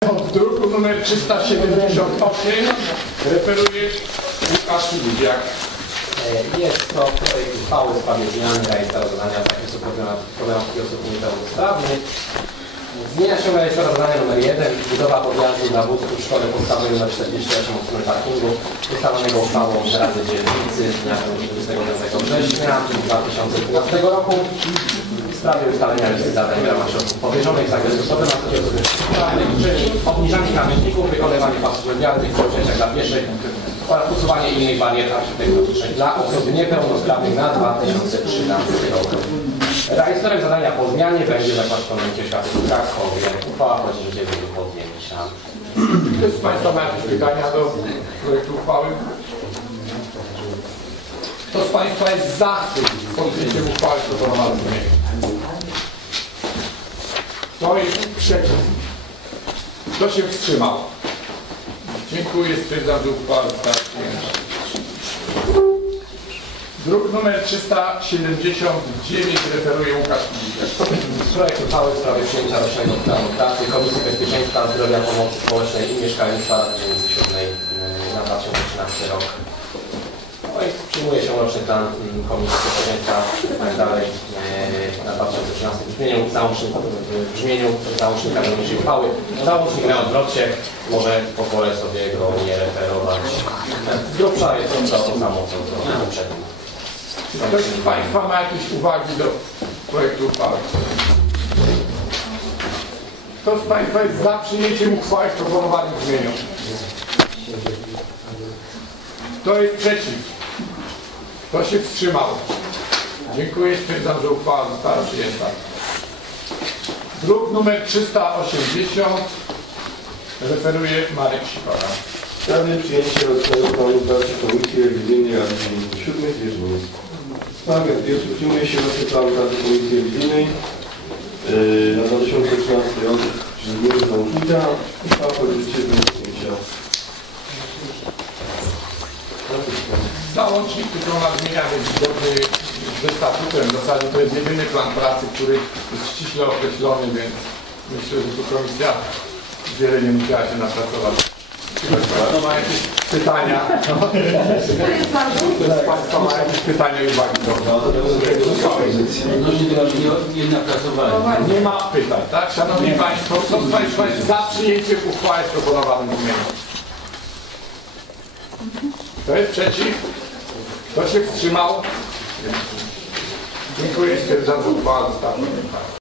W druku numer 378 referuje Łukasz Lubiak. Jest to projekt uchwały w sprawie zmiany rejestra zadania zakresu programów osób niepełnosprawnych. Zmienia się rejestra zadania numer 1, budowa podjazdu dla wózków w szkole podstawowej nr 48 od strony parkingu, ustalonego uchwałą Rady Dzielnicy z dnia 25 września 2012 roku w sprawie ustalenia listy zadań w ramach środków powierzonych z zakresu problematyki osób niepełnosprawnych, czyli obniżanie krawężników, wykonywanie pasów medialnych, przejściach dla pieszych oraz usuwanie innych barier architektonicznych dla osób niepełnosprawnych na 2013 rok. Rejestrem zadania po zmianie będzie zakład Komendzie Światy w Krakowie. Uchwała w życie w podjęcia. Ktoś z Państwa ma jakieś pytania do projektu uchwały? Kto z Państwa jest za podjęciem uchwały proponowanej? Kto jest przeciw? Kto się wstrzymał? Dziękuję. Stwierdzam, że uchwała została przyjęta. Druk numer 379 referuje Łukasz Kubiczek. Projekt uchwały w sprawie przyjęcia rocznego planu pracy Komisji Bezpieczeństwa Zdrowia, Pomocy Społecznej i Mieszkalnictwa Rady Siódmej yy, na 2013 rok. No i przyjmuje się roczny plan mm, Komisji Bezpieczeństwa i tak dalej yy, na 2013 w brzmieniu załącznika, brzmieniu załącznika do niniejszej uchwały. Załącznik na odwrocie, może pozwolę sobie go nie referować. Z grubsza jest to to samo co w poprzednim. Ktoś z Państwa ma jakieś uwagi do projektu uchwały? Kto z Państwa jest za przyjęciem uchwały w proponowanym brzmieniu? Kto jest przeciw? Kto się wstrzymał? Dziękuję. Stwierdzam, że uchwała została przyjęta. Druk numer 380 referuje Marek Sikora. W sprawie przyjęcia planu pracy Komisji Rewizyjnej Rady Dzielnicy Siódmej Wierzbnic. Paragraf pierwszy. Przyjmuje się plan pracy Komisji Rewizyjnej yy, na 2013 rok z zmiany załącznika. Uchwała wchodzi w życie z dniem przyjęcia. Załącznik tylko ma zmieniany zgodnie ze statutem. W zasadzie to jest jedyny plan pracy, który jest ściśle określony, więc myślę, że tu komisja wiele nie musiała się napracować. Czy ktoś z Państwa ma jakieś pytania? Ktoś z Państwa ma jakieś pytania i uwagi do nie, ma pytań, tak? Szanowni Państwo, kto z Państwa jest za przyjęciem uchwały w proponowanym brzmieniu? Kto jest przeciw? Kto się wstrzymał? Dziękuję, że uchwała została przyjęta.